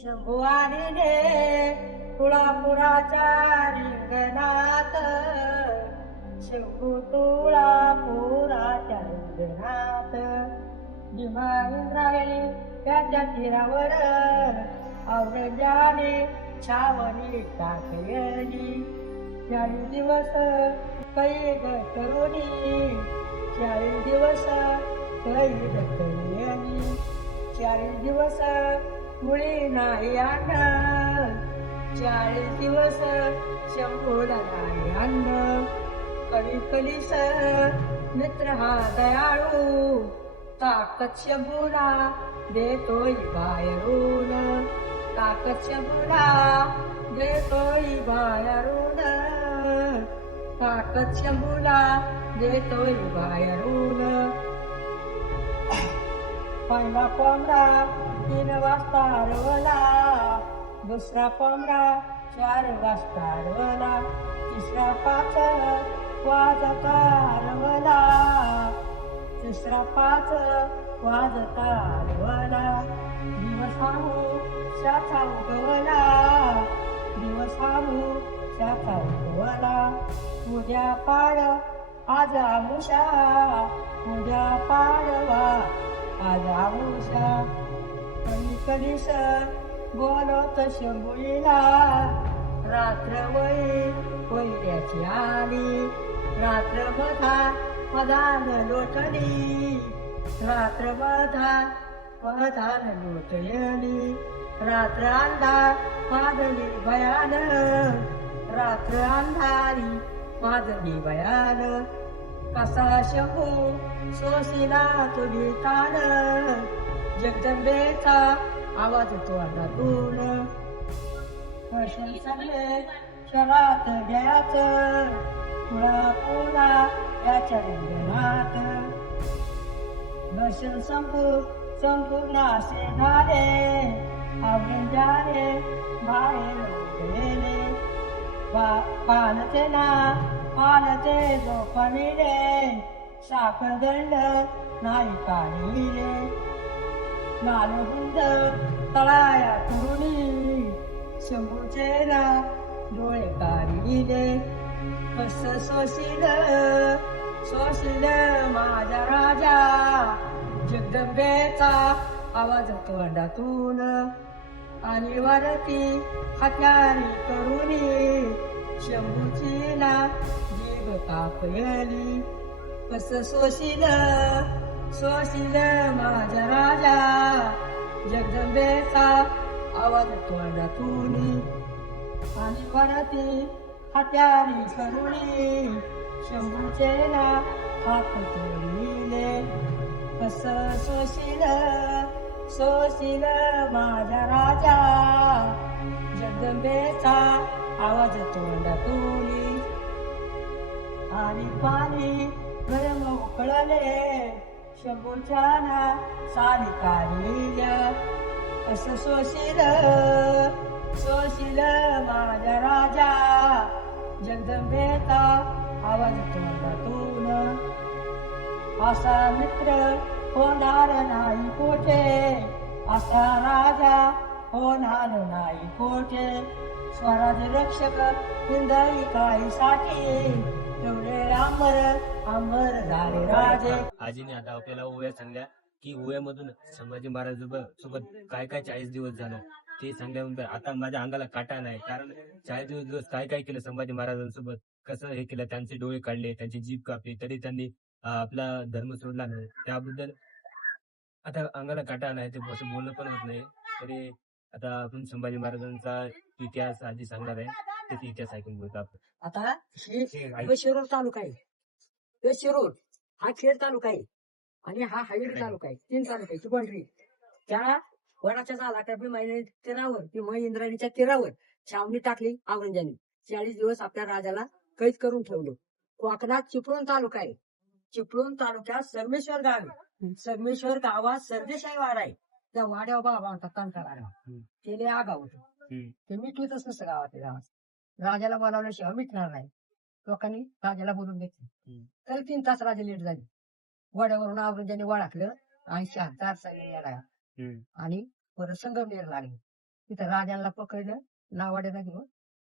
शंभुवाणीने तुळापुराच्या रिंगणात शंभू तुळापुराच्या रिंगणात. भीमा इंद्रायणी त्याच्या तीरावर औरंगाने छावणी टाकली. चाळीस दिवस कैद करुणी चाळीस दिवस कैद करुणी चाळीस दिवस मुळी नाही अन्न चाळीस दिवस शंभूला नाही अन्न कली कलीस मित्र हा दयाळू. ताकद शंभूला देतोय बाहेरून. ताकद शंभूला देतोय बाहेरून. ताकद शंभूला देतोय बाहेरून. पहिला कोंबडा तीन वाजता हरवला दुसरा कोंबडा चार वाजता हरवला तिसरा पाच वाजता हरवला तिसरा पाच वाजता हरवला. दिवस हाऊ शाखा उगवला दिवस हाऊ शाखा उगवला. उद्या पाड आज आमुषा उद्या पाडवा आज आमुषा. कधी कधीस बोलत शंभुईला रात्र वळी वैद्याची आली. रात्र मधा मधान लोटली रात्र मधा मधान लोटली. रात्र अंधार माधली भयान रात्र अंधारी माधली भयान. कसा शंभू सोसिला तुझी तान जगदंबेचा आवाज तोंडातून वर्षण सगळे शरात द्याच पुळा पुळा याच्या रिंगणात दर्शन संपू संपूर्ण असे झाले आवडून झाले बाहेर गेले पालते ना पालते जोपानिले साखर दंड नाही काढिले लाल तळाया तरुणी शंभूचे ना डोळे काढिले. कस सोशील सोशील माझा राजा. जगदंबेचा आवाज तोंडातून. आणि वरती हत्यारी करुणी शंभूची ना जीव कापयली कस सोशील सोशील माझा राजा. जगदंबेचा आवाज तोंडातून. आणि वरती हत्यारी करुणी. शंभूचे ना हात तोडले कस सोशील सोशील माझा राजा. जगदंबेचा आवाज तोंडातून. आणि पाणी गरम उकळले. शंभूच्या ना सारी काढिल्या. कस सोशील सोशील माझा राजा. जगदंबेचा आवाज तोंडातून. असा मित्र होणार नाही कोठे? असा राजा होणार नाही कोठे? स्वराज रक्षक हिंदई काहीसाठी. आजीने आता आपल्याला ओव्या सांगल्या की ओव्यामधून संभाजी महाराज सोबत काय काय चाळीस दिवस झालं. ते सांगल्यानंतर आता माझ्या अंगाला काटा नाही कारण चाळीस दिवस काय काय केलं संभाजी महाराजांसोबत? कसं हे केलं? त्यांचे डोळे काढले त्यांची जीभ कापली तरी त्यांनी आपला धर्म सोडला नाही. त्याबद्दल आता अंगाला काटा नाही ते असं बोलणं पण होत नाही. तरी आता आपण संभाजी महाराजांचा इतिहास आधी सांगणार आहे. इतिहास ऐकून आपण आता हे हे ऐक- हे शिरूर तालुका आहे. हे शिरूर हा खेड तालुका आहे. आणि हा हायवेड तालुका आहे. तीन तालुक्याची बाउंड्री त्या वडाच्या झाला त्या भीमाईने तीरावर किंवा इंद्रायणीच्या तीरावर छावणी टाकली औरंग्याने. चाळीस दिवस आपल्या राजाला कैद करून ठेवलं. कोकणात चिपळूण तालुका आहे. चिपळूण तालुक्यात सरमेश्वर गाव आहे. सरमेश्वर गावात सरदेशाई वाडा आहे. त्या वाड्यावर बाबा होता कंटाळा हम्म. ते लय आगाव होतं. हम्म. ते मिटवीतच नसतं गावातल्या गावात. राजाला बोलावल्याशिवाय मिटणार नाही. लोकांनी राजाला बोलून घेतलं. तर तीन तास राजा लेट झाले. वाड्यावरून वळाकलं ऐंशी हजार सैन्य येणार हम्म. आणि परत संगमनेर लागले. तिथं राजाला पकडलं नावाड्याला घेऊन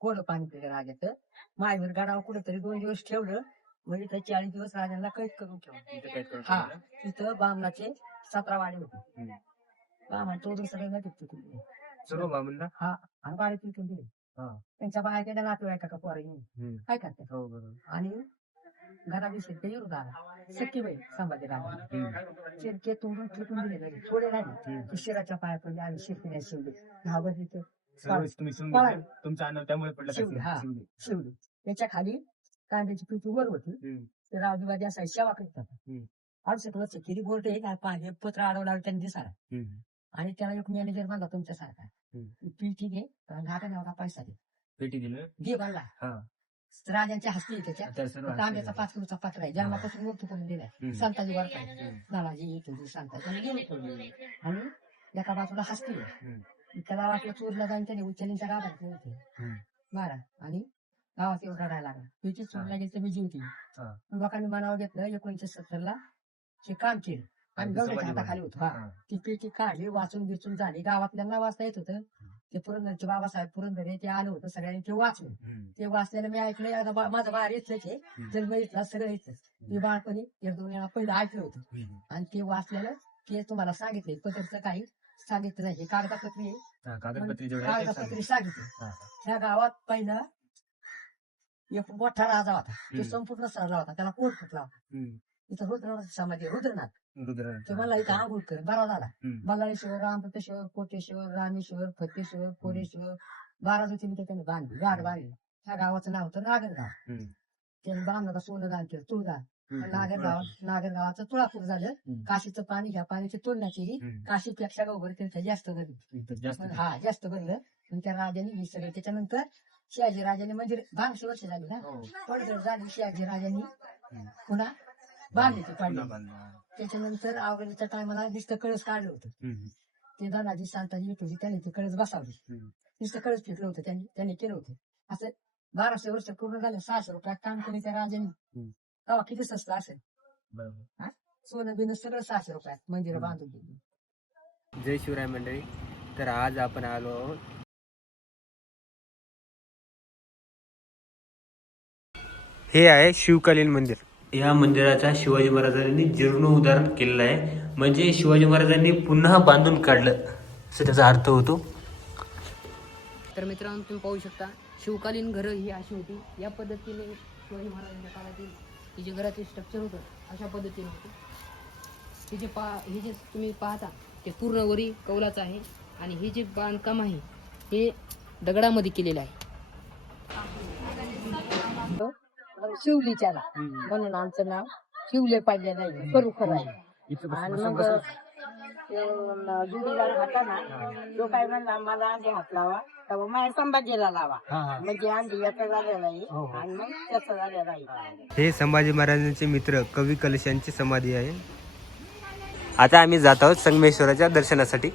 कोरडं पाणी पिलं राजाचं. मायवीर गाडावर कुठेतरी दोन दिवस ठेवलं. म्हणजे त्या चाळीस दिवस राजाला कैद करून ठेवलं. इथं हा. तिथं बामणाचे सतरा वाडे होते. बामण नदीत तिथून गेले. सर्व बामणला. आणि बाळे तिथून हा. त्यांच्या बाहेर गेल्या नातेवाईका का पोरं घेऊन हम्म. काय करतात हो बरोबर आणि घरात शेतकरी आला सख्खी बाई संभाजी राजा हम्म. चिरके तोडून फेकून दिले नाही थोडे हम्म. ते शिराच्या पाया पडले आम्ही शिरके शिवले घाबरली तर सर्व तुम्ही शिवून पळाली. घेतलं. तुमचं अन्न त्यामुळे पडलं शिवली, का? हा. शिवली त्याच्याखाली कांद्याची पिठी वर होती हम्म. ते राजूबाजी असा सेवा करत होता हम्म. अडचण किती बोर्ड पत्र अडवलं त्यांनी हम्म. आणि त्याला एक मॅनेजर बांधला तुमच्यासारखा. हम्म. पीठी घे लागा नव्हता पैसा दे. पेटी दिलं? घे बांधला हा. राजांच्या हस्ती आहे त्याच्या. तांब्याचा पाच किलोचा पात्र आहे. जन्मापासून मूर्ती करून दिलाय. संताजी वर. नानाजी तुझी करून दिलं. आणि एका बाजूला हस्ती आहे. त्याला वाटलं चोरला जाईन त्याने उचलींच्या गावात होते. हम्म. बारा. आणि गावात येऊन रडायला लागला. त्याची चोरला गेली तर होती हा. लोकांनी मनावर घेतलं. एकोणीसशे सत्तरला ते काम केलं. आणि हाताखाली होतं हा. ती पेटी काढली वाचून बिचून झाली गावातल्यांना वाचता येत होतं ते पुरंदरचे बाबासाहेब पुरंदरे ते आलं होतं सगळ्यांनी ते वाचलं हम्म. ते वाचलेलं मी ऐकलं बा- माझं बाहेर येतच आहे. जन्म इथला सगळं इथलंच मी बाळपणी एक दोन वेळा पहिलं ऐकलं होतं. आणि ते वाचलेलं ते तुम्हाला सांगितले पत्रचं काही सांगितलं नाही हे कागदापत्री आहे. कागदपत्री जेवढे आहेत ते कागदापत्री सांगा. सांगितलं हा. ह्या गावात पहिला एक मोठा राजा होता तो हम्म. संपूर्ण सरला होता त्याला कोट फुटला होता हम्म. इथं रुद्रनाथ समाधी आहे, रुद्रनाथ. तो मला इथं आंघोळ कर बरा झाला हम्म. बल्लाळेश्वर रामप्रतेश्वर कोटेश्वर रामेश्वर फतेश्वर कोरेश्वर बारा ज्योतिर्लिंग त्याने बांधली गाड बांधली ह्या गावाचं नाव होतं नागरगाव हम्म. त्याने बांधलं सोनं दान केलं हम्म. नागरगाव नागरगावाचं तुळापूर झालं हम्म. काशीचं पाणी ह्या पाण्याची तुलना केली हम्म. काशीपेक्षा गौबर तीर्थ जास्त इथं जास्त हा जास्त आणि त्या राजाने हे सगळं त्याच्यानंतर शहाजी राजाने म्हणजे बाराशे वर्ष झाली ना हो. पडझड झाली शहाजी राजांनी. पुन्हा बांधली पाडली. त्याच्यानंतर आवडीच्या टायमाला नुसतं कळस काढलं होतं. ते दादाजी येत होती त्यांनी ते कळस बसावली. नुसतं कळस फेकलं होतं त्यांनी त्यांनी केलं होतं. असं बाराशे वर्ष पूर्ण झालं सहाशे रुपयात काम केले त्या राजांनी. तेव्हा किती स्वस्त असेल? सोनं बिनं सगळं सहाशे रुपयात मंदिर. बांधून दिली. जय शिवराय मंडळी. तर आज आपण आलो आहोत. हे आहे शिवकालीन मंदिर. या मंदिराचा शिवाजी महाराजांनी जीर्णोद्धारण केलेलं आहे. म्हणजे शिवाजी महाराजांनी पुन्हा बांधून काढलं. असं त्याचा अर्थ होतो. तर मित्रांनो तुम्ही पाहू शकता शिवकालीन घरं ही अशी होती. या पद्धतीने शिवाजी महाराजांच्या काळातील हे जे घराचे स्ट्रक्चर होतं अशा पद्धतीने होतं. हे जे पा हे जे तुम्ही पाहता ते पूर्ण वरी कौलाचं आहे. आणि हे जे बांधकाम आहे हे दगडामध्ये केलेलं आहे. शिवली त्याला. म्हणून आमचं नाव शिवले पाहिजे नाही करू खरं आहे आणि मग तो काय म्हणला मला आधी हात लावा. तेव्हा माया संभाजीला लावा. म्हणजे आधी याचं झालेलं आहे आणि मग त्याचं झालेलं आहे. हे संभाजी महाराजांचे मित्र कवी कलशांची समाधी आहे. आता आम्ही जात आहोत संगमेश्वराच्या दर्शनासाठी.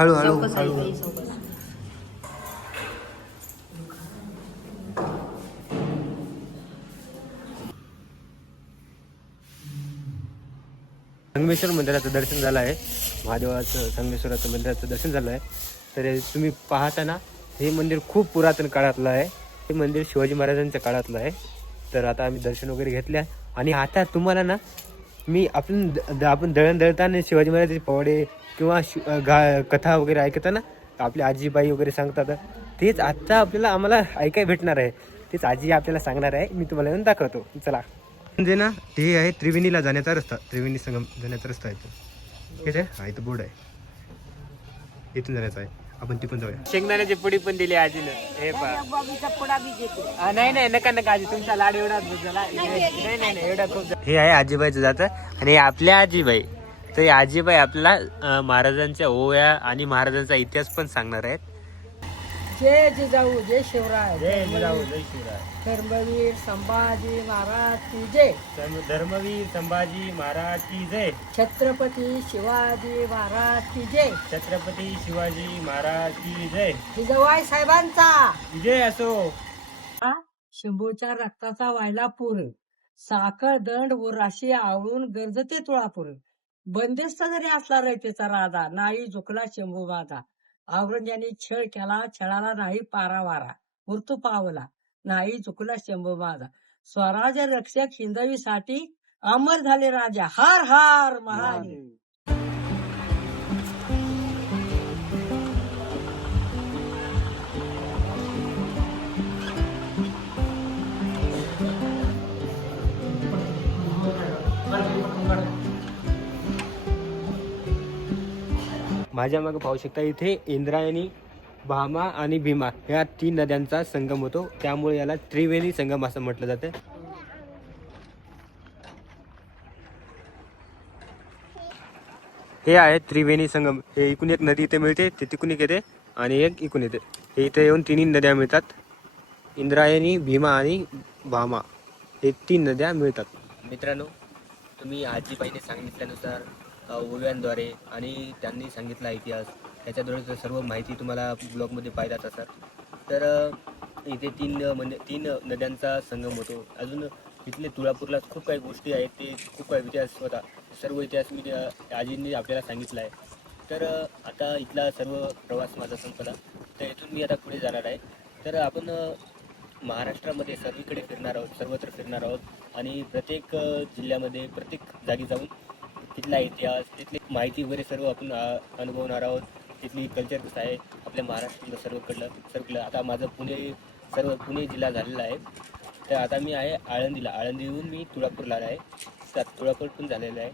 हळू हळू हळू. संगमेश्वर मंदिराचं दर्शन झालं आहे. महादेवाचं संगमेश्वराचं मंदिराचं दर्शन झालं आहे. तर तुम्ही पाहता ना हे मंदिर खूप पुरातन काळातलं आहे. हे मंदिर शिवाजी महाराजांच्या काळातलं आहे. तर आता आम्ही दर्शन वगैरे घेतल्या. आणि आता तुम्हाला ना मी आपण द- द- आपण दळण दळताना शिवाजी महाराजांचे पोवाडे किंवा शि गा कथा वगैरे ऐकताना आपली आजीबाई वगैरे सांगतात. तेच आत्ता आपल्याला आम्हाला ऐकाय भेटणार आहे. तेच आजी आपल्याला सांगणार आहे. मी तुम्हाला येऊन दाखवतो. चला. म्हणजे ना हे आहे त्रिवेणीला जाण्याचा रस्ता. त्रिवेणी संगम जाण्याचा रस्ता आहे तो. ठीक आहे? हा इथं बोर्ड आहे. इथून जाण्याचा आहे. आपण तिकडून जाऊया. शेंगदाण्याची पुडी पण दिली आजीनं. हे पहा. नाही नाही नका नका आजी तुमचा लाड एवढा झाला नाही नाही नाही एवढा खूप हे आहे आजीबाईचं जातं. आणि हे आपल्या आजीबाई. तर हे आजीबाई आपल्याला अं, महाराजांच्या ओव्या आणि महाराजांचा इतिहास पण सांगणार आहेत. जय जिजाऊ जय शिवराय. जय जिजाऊ जय शिवराय. धर्मवीर संभाजी महाराज की जय. सं- धर्मवीर संभाजी महाराज की जय. छत्रपती शिवाजी महाराज की जय. छत्रपती शिवाजी महाराज की जय. जिजाबाई साहेबांचा. विजय असो. हा शंभूच्या रक्ताचा व्हायला पूर. साखर दंड व राशी आवळून गरजते तुळापूर. बंदिस्त जरी असला रयतेचा राजा नाही झुकला शंभू माझा. औरंग्याने छळ केला छळाला नाही पारावारा. मृत्यू पावला. नाही झुकला शंभू माझा. स्वराज्य रक्षक हिंदवीसाठी अमर झाले राजा. हार हार महादेव. माझ्या मागे पाहू शकता इथे इंद्रायणी भामा आणि भीमा या तीन नद्यांचा संगम होतो. त्यामुळे याला त्रिवेणी संगम असं म्हटलं जातं. हे आहे त्रिवेणी संगम. हे इकून एक नदी इथे मिळते ते तिकून एक येते आणि एक इकून येते. हे इथे येऊन तिन्ही नद्या मिळतात. इंद्रायणी भीमा आणि भामा हे तीन नद्या मिळतात. मित्रांनो तुम्ही आजीबाईने सांगितल्यानुसार ओव्यांद्वारे आणि त्यांनी सांगितला इतिहास. त्याच्याद्वारे सर्व माहिती तुम्हाला ब्लॉगमध्ये पाहिलाच असतात तर इथे तीन म्हणजे तीन नद्यांचा संगम होतो. अजून इथले तुळापूरला खूप काही गोष्टी आहेत ते खूप काही इतिहास होता. सर्व इतिहास मी आजींनी आपल्याला सांगितला आहे तर आता इथला सर्व प्रवास माझा संपला. तर इथून मी आता पुढे जाणार आहे. तर आपण महाराष्ट्रामध्ये सर्वीकडे फिरणार आहोत सर्वत्र फिरणार आहोत. आणि प्रत्येक जिल्ह्यामध्ये प्रत्येक जागी जाऊन तिथला इतिहास तिथली माहिती वगैरे सर्व आपण अनुभवणार आहोत. तिथली कल्चर कसं आहे आपल्या महाराष्ट्रातलं सर्वकडलं सर्वकडलं. आता माझं पुणे सर्व पुणे जिल्हा झालेला आहे. तर आता मी आहे आळंदीला. आळंदीहून मी तुळापूरला आहे. तर तुळापूर पण झालेलं आहे.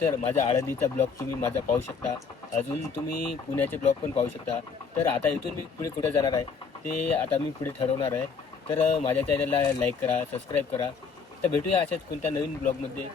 तर माझा आळंदीचा ब्लॉग तुम्ही माझा पाहू शकता. अजून तुम्ही पुण्याचे ब्लॉग पण पाहू शकता. तर आता इथून मी पुढे कुठे जाणार आहे ते आता मी पुढे ठरवणार आहे. तर माझ्या चॅनलला लाईक करा सबस्क्राईब करा. तर भेटूया अशाच कोणत्या नवीन ब्लॉगमध्ये.